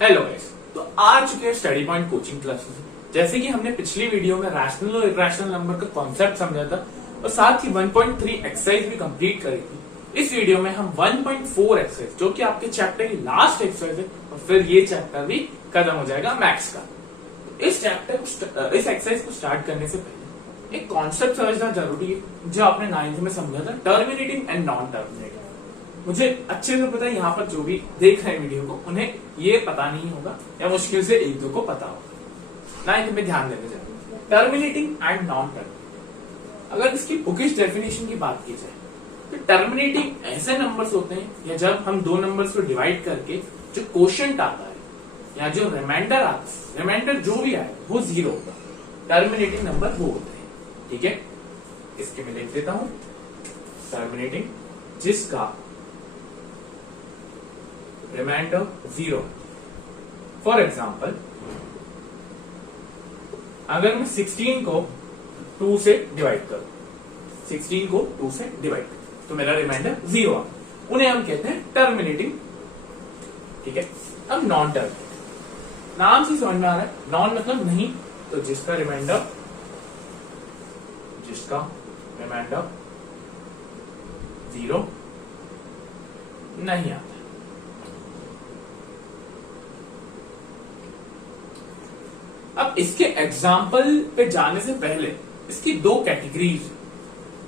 Hello guys, तो आ चुके हैं स्टडी पॉइंट कोचिंग क्लासेस। जैसे कि हमने पिछली वीडियो में रैशनल और इरेशनल नंबर का कॉन्सेप्ट समझा था और साथ ही 1.3 एक्सरसाइज भी कंप्लीट करी थी। इस वीडियो में हम 1.4 एक्सरसाइज, जो कि आपके चैप्टर की लास्ट एक्सरसाइज है, और फिर ये चैप्टर भी खत्म हो जाएगा मैथ्स का। इस एक्सरसाइज को स्टार्ट करने से पहले एक कॉन्सेप्ट समझना जरूरी है, जो आपने 9th में समझा था, टर्मिनेटिंग एंड नॉन टर्मिनेटिंग। मुझे अच्छे से पता है यहाँ पर जो भी देख रहे हैं वीडियो को, उन्हें ये पता नहीं होगा या मुश्किल से एक दो को पता होगा। 9th में ध्यान देने चाहिए टर्मिनेटिंग एंड नॉन टर्मिनेटिंग। अगर इसकी बुकिश डेफिनेशन की बात की जाए तो टर्मिनेटिंग ऐसे नंबर्स होते हैं या जब हम दो नंबर्स को डिवाइड करके जो क्वोशंट आता है या जो रिमाइंडर आता है, रिमाइंडर जो भी आए वो 0 होगा। टर्मिनेटिंग नंबर वो होते हैं, ठीक है। इसके मैं लिख देता हूं टर्मिनेटिंग, जिसका रिमाइंडर 0। फॉर एग्जाम्पल, अगर मैं 16 को 2 से डिवाइड करूं, 16 को 2 से डिवाइड तो मेरा रिमाइंडर 0 आ, उन्हें हम कहते हैं टर्मिनेटिंग, ठीक है। अब नॉन टर्मिनेटिंग, नाम से समझ में आ रहा है, नॉन मतलब नहीं, तो जिसका रिमाइंडर जीरो नहीं आता। अब इसके एग्जाम्पल पे जाने से पहले इसकी दो कैटेगरीज,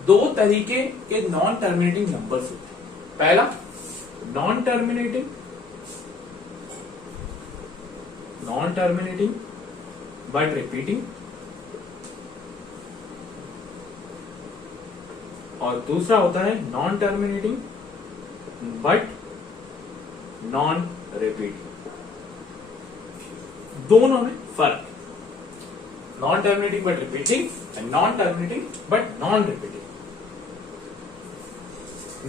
दो तरीके के नॉन टर्मिनेटिंग नंबर्स होते हैं। पहला नॉन टर्मिनेटिंग बट रिपीटिंग, और दूसरा होता है non terminating but non repeating. दोनों में फर्क, non terminating but repeating and non terminating but non repeating.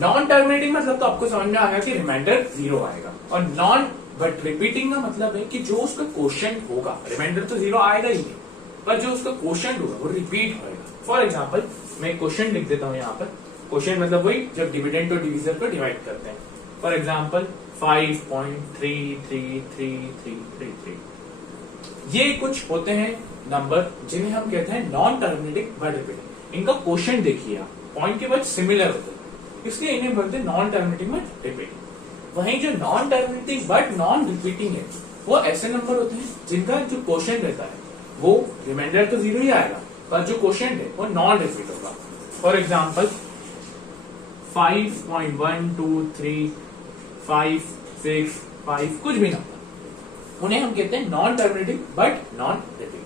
Non terminating मतलब तो आपको समझ में आ गया कि रिमाइंडर 0 आएगा, और नॉन बट रिपीटिंग का मतलब है कि जो उसका क्वोशंट होगा, रिमाइंडर तो 0 आएगा ही नहीं, पर जो उसका क्वोशंट होगा वो रिपीट होगा। फॉर एग्जाम्पल, मैं क्वोशंट लिख देता हूं यहाँ पर। क्वोशंट मतलब वही जब डिविडेंड और डिविजर को डिवाइड करते हैं। For example 5.33333। ये कुछ होते हैं नंबर जिन्हें हम कहते हैं नॉन टर्मिनेटिंग बट रिपीटिंग। इनका क्वोशंट देखिए आप, पॉइंट के बाद सिमिलर होते हैं, इसलिए इन्हें बोलते हैं नॉन टर्मिनेटिंग बट रिपीटिंग। वहीं जो non terminating but non repeating है, वो ऐसे नंबर होते हैं जिनका जो क्वोशंट रहता है वो रिमाइंडर तो 0 ही आएगा, पर जो क्वोशंट है वो नॉन रिपीट होगा। फॉर एग्जाम्पल 5.1235565, कुछ भी नंबर, उन्हें हम कहते हैं non terminating but non repeating.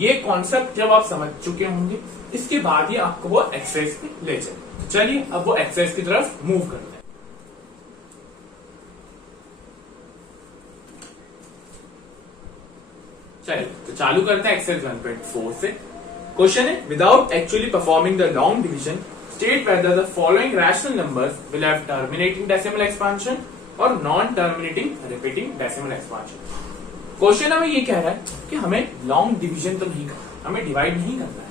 ये कॉन्सेप्ट जब आप समझ चुके होंगे, इसके बाद ही आपको वो एक्सरसाइज पे ले चले। तो चलिए अब वो एक्सरसाइज की तरफ मूव करते हैं। चलिए तो चालू करते हैं एक्सरसाइज 1.4 से। क्वेश्चन है, without actually performing the long division state whether the following rational numbers will have terminating decimal expansion और non terminating repeating decimal expansion. Question हमें ये कह रहा है कि हमें लॉन्ग डिवीजन तो नहीं करना, हमें डिवाइड नहीं करना है,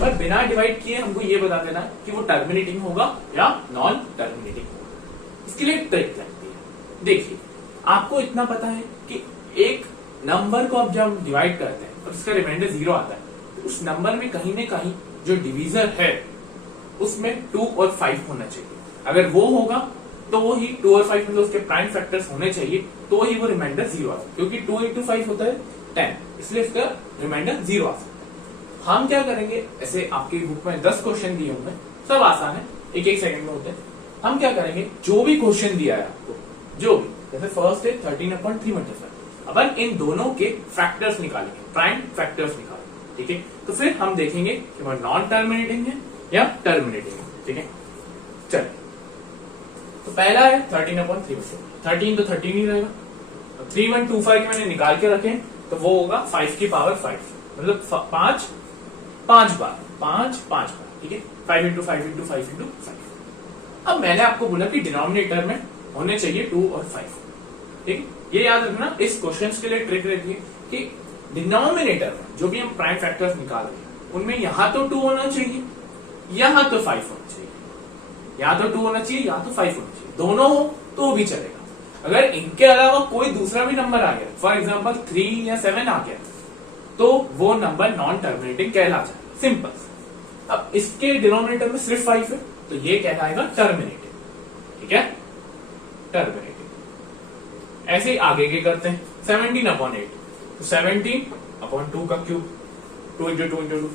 पर बिना डिवाइड किए हमको ये बता देना है कि वो टर्मिनेटिंग होगा या नॉन टर्मिनेटिंग होगा। इसके लिए ट्रिक लगती है। देखिए, आपको इतना पता है कि एक नंबर को अब जब डिवाइड करते हैं और उसका रिमाइंडर 0 आता है, तो उस नंबर में कहीं ना कहीं जो डिवीजर है उसमें 2 और 5 होना चाहिए। अगर वो होगा तो वो ही 2 और 5 मतलब उसके प्राइम फैक्टर्स होने चाहिए, तो ही वो रिमाइंडर 0 आ सकता है, क्योंकि 2 × 5 होता है 10, इसलिए इसका रिमाइंडर 0 आ सकता है। हम क्या करेंगे, ऐसे आपकी बुक में 10 क्वेश्चन दिए होंगे, सब आसान है, एक एक सेकंड में होते हैं। हम क्या करेंगे, जो भी क्वेश्चन दिया है आपको, जो भी, जैसे फर्स्ट है 13/3 मल्टीप्लाई, अपन इन दोनों के फैक्टर्स निकालेंगे, प्राइम फैक्टर्स निकालेंगे, ठीक है। तो फिर हम देखेंगे कि वो नॉन टर्मिनेटिंग है या टर्मिनेटिंग है, ठीक है। चलिए, तो पहला है 13/3। 13 तो 13 ही रहेगा, 3125 मैंने निकाल के रखे, तो वो होगा 5 की पावर 5, मतलब 5 बार, ठीक है। 5 × 5 × 5 × 5। अब मैंने आपको बोला कि डिनोमिनेटर में होने चाहिए 2 और 5, ठीक है। ये याद रखना, इस क्वेश्चन के लिए ट्रिक रहती है कि डिनोमिनेटर में जो भी हम प्राइम फैक्टर्स निकाल रहे हैं, उनमें यहां तो 2 होना चाहिए, यहां तो 5 होना चाहिए, या तो 2 होना चाहिए या तो 5 होना चाहिए, दोनों हो तो भी चलेगा। अगर इनके अलावा कोई दूसरा भी नंबर आ गया, फॉर एग्जाम्पल 3 या 7 आ गया, तो वो नंबर नॉन टर्मिनेटिंग कहला जाए। सिंपल। अब इसके डिनोमिनेटर में सिर्फ 5 है, तो ये कहलाएगा टर्मिनेटिंग। ठीक है, टर्मिनेटिंग। ऐसे ही आगे के करते हैं। 17/8, तो 17/2 का क्यूब, 2 × 2 × 2।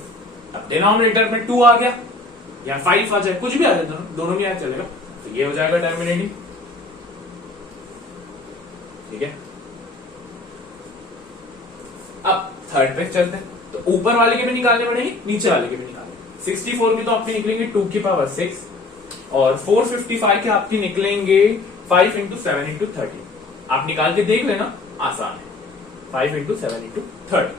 अब डिनोमिनेटर में 2 आ गया या 5 आ जाए, कुछ भी आ जाए, दोनों भी आ चलेगा, तो ये हो जाएगा टर्मिनेटिंग। ठीक है, अब थर्ड पे चलते हैं। तो ऊपर वाले के भी निकालने पड़ेंगे, नीचे वाले के भी निकालने। 64 की तो आपके निकलेंगे 2 की पावर 6, और 455 के आपके निकलेंगे 5 × 7 × 30। आप निकाल के देख लेना, आसान है। 5 × 7 × 30,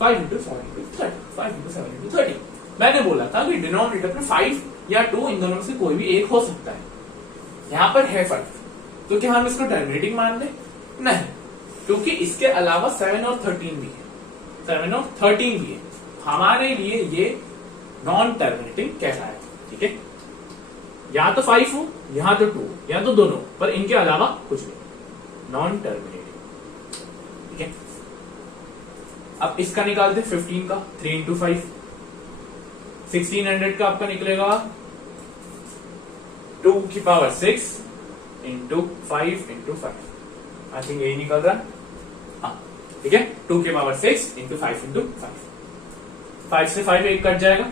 5 × 7 × 30, 5 × 7 × 30। मैंने बोला था कि डिनोमिनेटर में 5 या 2 इन दोनों में से कोई भी एक हो सकता है। यहां पर है 5, तो क्या हम इसको टर्मिनेटिंग मान लें? नहीं, क्योंकि इसके अलावा 7 और 13 भी है, 7 और 13 भी है। हमारे लिए ये नॉन टर्मिनेटिंग कहलाए। ठीक है, या तो 5 हो, यहां तो 2, या तो दोनों, पर इनके अलावा कुछ नहीं, नॉन टर्मिनेटिंग। ठीक है, अब इसका निकालते 15 का, 3 × 5, 1600 का आपका निकलेगा 2 की पावर 6 × 5 × 5। आई थिंक यही निकल रहा है। हाँ, ठीक है, 2 की पावर 6 × 5 × 5। 5 से 5 एक कट जाएगा।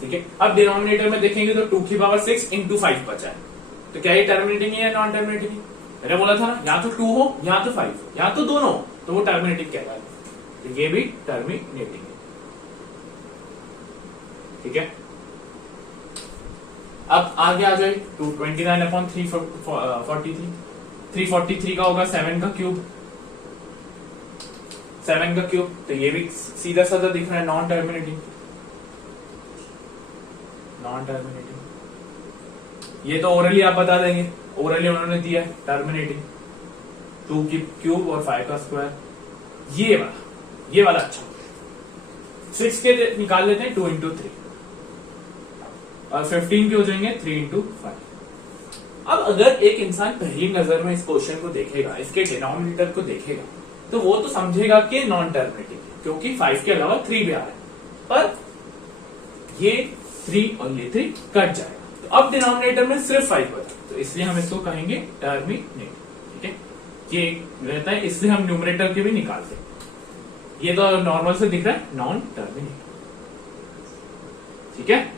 ठीक है, अब डिनोमिनेटर में देखेंगे तो 2 की पावर 6 × 5 बचा है, तो क्या ये टर्मिनेटिंग है या नॉन टर्मिनेटिंग? मैंने बोला था ना, या तो 2 हो, या तो 5 हो, या तो दोनों हो, तो वो टर्मिनेटिंग कहलाएगा। तो ये भी टर्मिनेटिंग है। ठीक है, अब आगे आ जाए 229/343। 343 का होगा 7 का क्यूब, 7 का क्यूब, तो ये भी सीधा साधा दिख रहा है, नॉन टर्मिनेटिंग। नॉन टर्मिनेटिंग ये तो ओरली आप बता देंगे, ओरली उन्होंने दिया है टर्मिनेटिंग। 2 की क्यूब और 5 का स्क्वायर, ये वाला अच्छा। 6 के निकाल लेते हैं 2 × 3, और 15 के हो जाएंगे 3 × 5। अब अगर एक इंसान पहली नजर में इस क्वेश्चन को देखेगा, इसके डिनोमिनेटर को देखेगा, तो वो तो समझेगा कि नॉन टर्मिनेटिंग है, क्योंकि 5 के अलावा 3 भी आ रहा है, पर ये 3 और ये 3 कट जाएगा। तो अब डिनोमिनेटर में सिर्फ 5 बचा, तो इसलिए हम इसको कहेंगे टर्मिनेटिंग। ठीक है, ये रहता है, इसलिए हम न्यूमरेटर के भी निकालते हैं। ये तो नॉर्मल से दिख रहा है, नॉन टर्मिनेटिंग। ठीक है,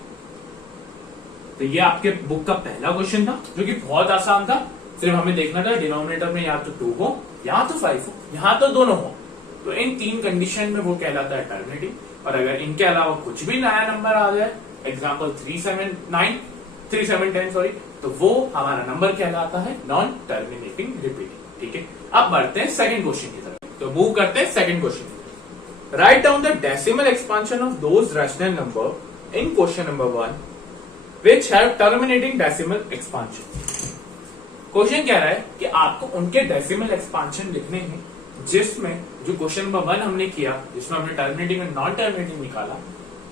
तो ये आपके बुक का पहला क्वेश्चन था, जो कि बहुत आसान था। सिर्फ हमें देखना था डिनोमिनेटर में या तो 2 हो, या तो 5 हो, या तो दोनों हो, तो इन 3 कंडीशन में वो कहलाता है टर्मिनेटिंग। और अगर इनके अलावा कुछ भी नया नंबर आ जाए, एग्जाम्पल 3710 सॉरी, तो वो हमारा नंबर कहलाता है नॉन टर्मिनेटिंग रिपीटिंग। ठीक है, अब बढ़ते हैं सेकंड क्वेश्चन की तरफ। तो मूव करते हैं सेकंड क्वेश्चन की तरफ। Write down the decimal expansion of those rational number in question number 1 which have terminating decimal expansion। Question कह रहा है कि आपको उनके डेसिमल एक्सपांशन लिखने हैं, जिसमें जो क्वेश्चन नंबर 1 हमने किया, जिसमें हमने टर्मिनेटिंग और नॉन टर्मिनेटिंग निकाला,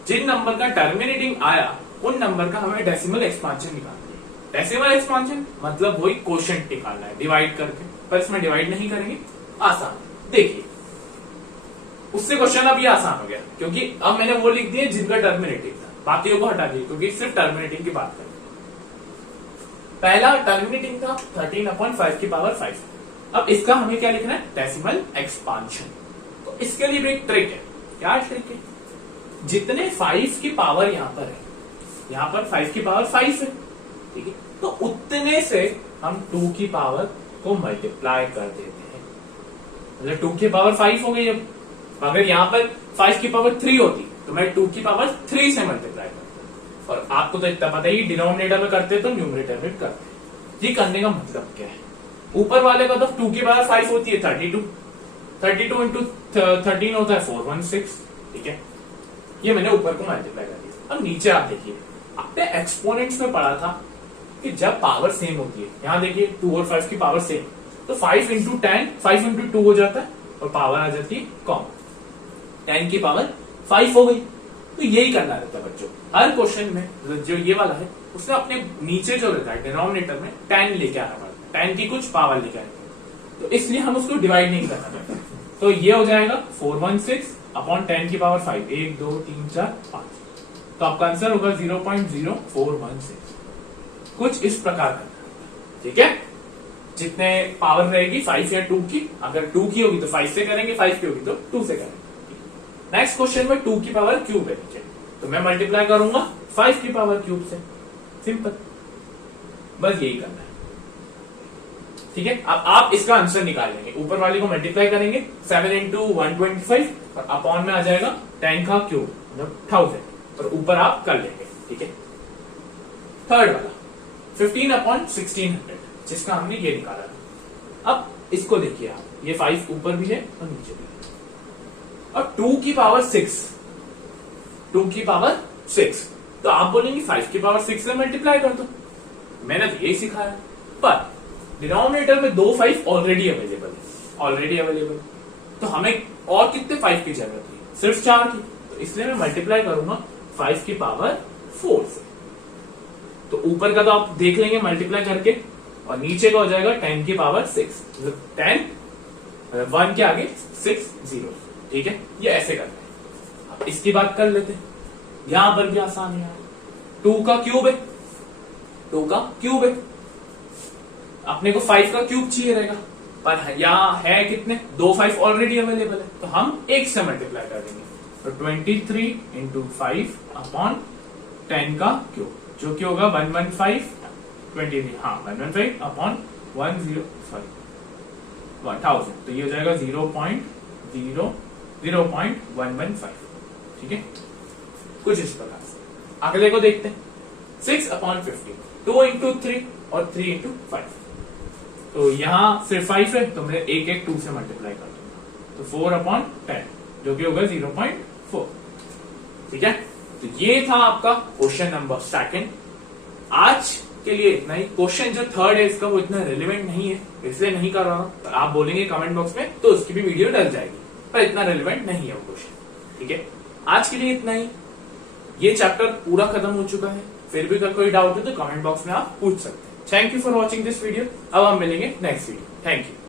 जिन नंबर का टर्मिनेटिंग आया उन नंबर का हमें डेसिमल एक्सपांशन निकालना है। डेसिमल एक्सपांशन मतलब वही क्वोशिएंट निकालना है डिवाइड करके, पर इसमें डिवाइड नहीं करेंगे, आसान। देखिए, उससे क्वेश्चन अब ये आसान हो गया, क्योंकि अब मैंने वो लिख दिए जिनका टर्मिनेटिंग था, बाकियों को हटा दिए, क्योंकि सिर्फ टर्मिनेटिंग की बात करें। पहला टर्मिनेटिंग था 13/5 की पावर 5। अब इसका हमें क्या लिखना है? Decimal expansion. तो इसके लिए भी एक ट्रिक है। क्या ट्रिक है? जितने 5 की पावर यहां पर है, यहां पर 5 की पावर 5 है, ठीक है, तो उतने से हम 2 की पावर को मल्टीप्लाई कर देते हैं। मतलब 2 की पावर 5 हो गई। अब अगर यहां पर 5 की पावर 3 होती तो मैं 2 की पावर 3 से मल्टीप्लाई करता। और आपको तो इतना पता ही, डिनोमिनेटर में करते तो न्यूमरेटर में करते। ये करने का मतलब क्या है? ऊपर वाले का तो 2 की पावर 5 होती है 32 इंटू 13 होता है 416, ठीक है। ये मैंने ऊपर को मल्टीप्लाई कर दिया। अब नीचे आप देखिए, आपने एक्सपोनेंट्स में पढ़ा था कि जब पावर सेम होती है, यहां देखिए 2 और 5 की पावर सेम, तो 5 इंटू 10 5 इंटू 2 हो जाता है और पावर आ जाती है कॉमन, 10 की पावर 5 हो गई। तो यही करना रहता है बच्चों, हर क्वेश्चन में जो ये वाला है उसमें अपने नीचे जो रहता है डिनोमिनेटर में 10 लेके आना पड़ता है। 10 की कुछ पावर लेके आएंगे, तो इसलिए हम उसको डिवाइड नहीं करना चाहते। तो ये हो जाएगा 416 अपॉन 10 की पावर 5, 1 2 3 4 5। तो आपका आंसर होगा 0.0416। कुछ इस प्रकार का, ठीक है। जितने पावर रहेगी 5 या 2 की, अगर 2 की होगी तो 5 से करेंगे, 5 की होगी तो 2 से करेंगे। नेक्स्ट क्वेश्चन में 2 की पावर क्यूब है नीचे, तो मैं मल्टीप्लाई करूंगा 5 की पावर क्यूब से, सिंपल, बस यही करना है, ठीक है। अब आप इसका आंसर निकाल लेंगे, ऊपर वाले को मल्टीप्लाई करेंगे 7 इंटू 125 और अपॉन में आ जाएगा 10 का क्यूब मतलब 1000 और ऊपर आप कर लेंगे, ठीक है। थर्ड वाला 15 अपॉन 1600, जिसका हमने ये निकाला था। अब इसको देखिए आप, ये 5 ऊपर भी है और नीचे भी है, और 2 की पावर 6, 2 की पावर 6, तो आप बोलेंगे 5 की पावर 6 से मल्टीप्लाई कर दो, मैंने तो यही सिखाया, पर डिनोमिनेटर में 2 5 ऑलरेडी अवेलेबल, तो हमें और कितने 5 की जरूरत है, सिर्फ 4 की, तो इसलिए मैं मल्टीप्लाई करूंगा 5 की पावर 4 से। तो ऊपर का तो आप देख लेंगे मल्टीप्लाई करके, और नीचे का हो जाएगा 10 की पावर 6, मतलब 10 1 के आगे 6 0, ठीक है। ये ऐसे करते हैं। अब इसकी बात कर लेते हैं, यहां पर भी आसान है, 2 का क्यूब है, 2 का क्यूब है, अपने को 5 का क्यूब चाहिए रहेगा, पर यहां है कितने, 2 5 ऑलरेडी अवेलेबल है, तो हम 1 से मल्टीप्लाई कर देंगे, तो 23 इंटू 5 अपॉन 10 का क्यूब, जो कि होगा 115 23, हाँ 115 अपॉन 10 तो ये हो जाएगा 0.115, ठीक है। कुछ इस प्रकार से। अगले को देखते हैं, 6 अपॉन 50, 2 इंटू 3 और 3 इंटू 5, तो यहां सिर्फ 5 है, तो मैं एक 2 से मल्टीप्लाई कर दूंगा, तो 4 अपॉन 10, जो कि होगा 0.4, ठीक है। तो ये था आपका क्वेश्चन नंबर 2। आज के लिए इतना ही। क्वेश्चन जो 3 है इसका वो इतना रिलेवेंट नहीं है, इसलिए नहीं कर रहा हूं, तो आप बोलेंगे कमेंट बॉक्स में तो उसकी भी वीडियो डल जाएगी, पर इतना रिलेवेंट नहीं है वो क्वेश्चन, ठीक है। आज के लिए इतना ही। ये चैप्टर पूरा खत्म हो चुका है, फिर भी अगर कोई डाउट है तो कमेंट बॉक्स में आप पूछ सकते हैं। Thank you for watching this video. अब हम मिलेंगे नेक्स्ट वीडियो। Thank you.